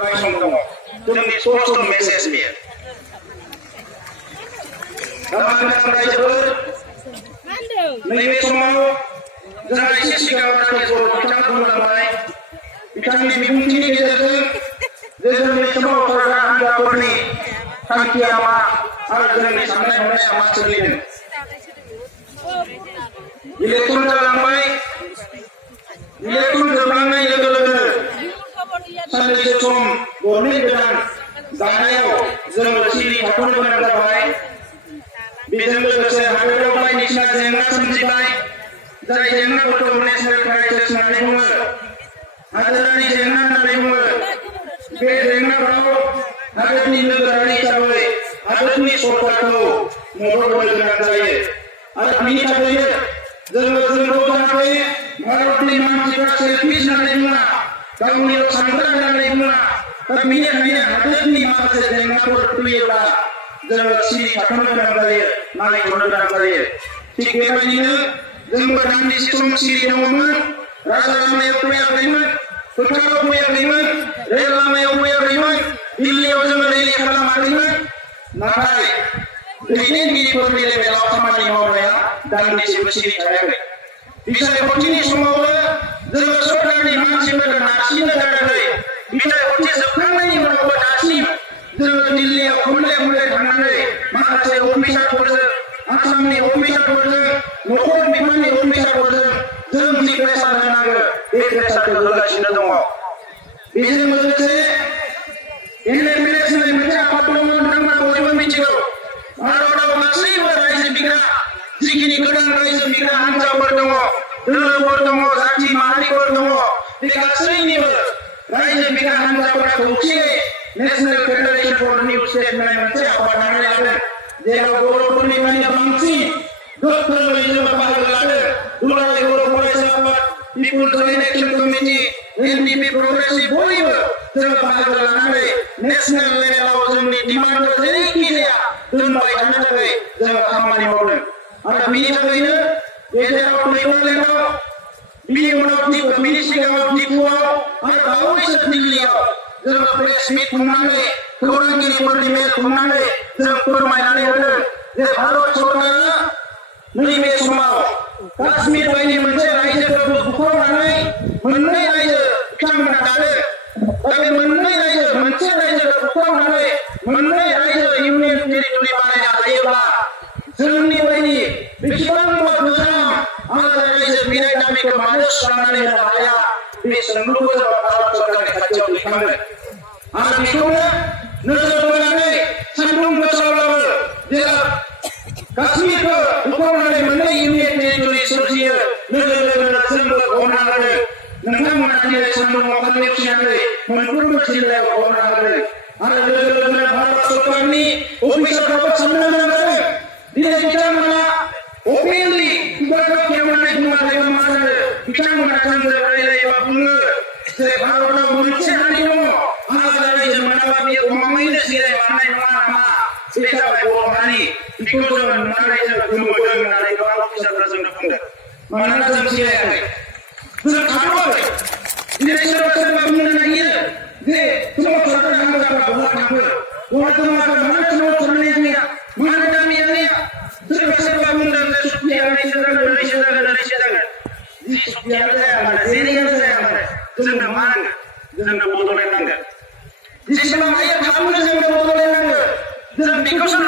अराय सम दङ जोंनि स्पष्ट मेसेज बेयो गामिनि रायजोफोर नैबे समाव जोंहा एसे सिगाङाव राकेश बर' बिथाङा बुंलांबाय बिथांनि बिबुंथिनि गेजेरजों जे जोंनि सोमावसारग्रा हान्जाफोरनि थांखिया मा आरो जोंनि साननाय हनाया मा सोलिदों इलेक्सन जालांबाय इलेक्सन जोबलांनाय लोगो लोगो साननैसो सम गरनै गोदान दानायाव जोङो सिरि थाथ'नो गोनां जाबाय बेजों लोगोसे हादोराव बायदिसिना जेंना सोमजिबाय जाय जेंनाफोरखौ नेशनेल क्राइसिस होननानै बुङो हादोरारि जेंना होननानै बुङो बे जेंनाफोराव हादोरनि नोगोरारि हिसाबै हादोरनि सरकारखौ मदद होनो गोनां जायो आरो बिनि थाखायनो जोंखौ जाहाथे भारतनि मानसिफ्रा सेल्फिश होननानै बुङा गावनिल' सानग्रा होननानै बुङा दा बेनिखायनो हादोरनि माखासे जेंनाफोर फैयोब्ला जोङो सिरि थाथ'नो गोनां जायो नायथ'नो गोनां जायो थिग बेबायदिनो जोंबो दान्दिसे सम सिरि दङमोन राजा लामायाव फैयाखैमोन फोथाराव फैयाखैमोन रेल लामायाव फैयाखैमोन दिल्लीयाव जोङो रेलि खालामाखैमोन नाथाय दैदेनगिरिफोरनि लेभेलाव खामानि मावनाया दान्दिसेबो सिरि थायाखै बिसायख'थिनि समावबो जोङो सरकारनि मानसिफोरखौ नारसिननो गाराखै बिसायख'थि जोबखांनायनि उनावबो दासिम जोङो दिल्लीयाव खनले खनले थांनानै माखासे अफिसारफोरजों आसामनि अफिसारफोरजों नखर बिफाननि अफिसारफोरजों जों जि प्रेसार होनांगौ बे प्रेसारखौ होगासिनो दङ बेजों लोगोसे NMLS होननाय मोनसे आफाद दङ नोंथांमोना बयबो मिथिगौ भारताव गासैबो रायजो बिग्रा जिखिनि गोदान रायजो बिग्रा हान्जाफोर दङ दोलोफोर दङ जाथि माहारिफोर दङ बे गासैनिबो रायजो बिग्रा हान्जाफोरा खौसेयै national federation for new state होननाय मोनसे आफाद दानानै लादों जेराव बर'फोरनिफ्रायनो बांसिन गोख्रोङै जोङो बाहागो लादों दुलाराय बर' फरायसा आफाद people's joint action committee NDP progressive बयबो जोङो बाहागो लानानै नेशनेल लेभेलाव जोंनि डिमान्डखौ जेरैखि जाया दोनबाय थानो थाखाय जोङो खामानि मावदों आरो बिनि थाखायनो गेजेराव नागालेण्डआव बिनि उनाव बिनि सिगाङाव टिपुआव आरो बावैसो दिल्लीयाव जोङो प्रेस मिट खुंनानै खौरांगिरिफोरनि मेल खुंनानै जों फोरमायनानै होदों जे भारत सरकारा नैबे समाव काश्मीर बायदि मोनसे रायजोखौ बुख्रावनानै मोननै रायजो बिथांमोना दादों दा बे मोननै रायजो मोनसे रायजोखौ बुख्रावनानै मोननै रायजो इउनियन टेरिटरि बानायनो हायोब्ला जोंनि बायदि बेसेबांबा गोजाम आलादा रायजो बिनाय दाबिखौ मानो सुस्रांनानै होनो हाया बे सोंलुखौ जों भारत सरकारनि खाथियाव दैखांदों आरो बेखौनो नोजोर बोनानै सान्दुं गोसाब्लाबो जेला काश्मीरखौ बुख्रावनानै मोननै इउनियन टेरिटरि सोरजियो लोगो लोगोनो जोंबो गनायना होदों नोंथांमोना दिनै सान्दुं अखा नेवसिनानै मोनफ्रोमबो जिल्लायाव गनायना होदों आरो लोगो लोगोनो भारत सरकारनि अफिसारफ्राबो साननो गोनां जादों दिनै बिथांमोना अपेनलि खुगाखौ खेवनानै बुङाखैबा मा जानो बिथांमोना जोंजों रायलायोबा बुङो जे भारताव मोनसे हारि दङ आलादा रायजो मोनाबा बियो गमामायैनो जिरायलांनाय नङा नामा बे जाबाय बर' हारि बेखौ जोङो नुनानै जों गोमोदों होननानै गोबां अफिसारफ्रा जोंनो बुंदों मानोना जों जिरायाखै जों थाथ'वाखै दिनै सोरबा सोरबा बुंनो नागिरो जे सोमावसारग्रा हान्जाफ्रा बहा थांखो बहा जमाखो मानो सोमावसारनाय गैया मानो गामिया गैया सोरबा सोरबा बुंदों जे सुक्तिया ओरैसो जागोन जि सुक्तियानो जाया मानो जेरैयानो जाया मानो जोंनो मा नांगौ जोंनो बड'लेण्ड नांगौ जेसेबां हायो थाबनो जोंनो बड'लेण्ड नांगौ जों बेखौसो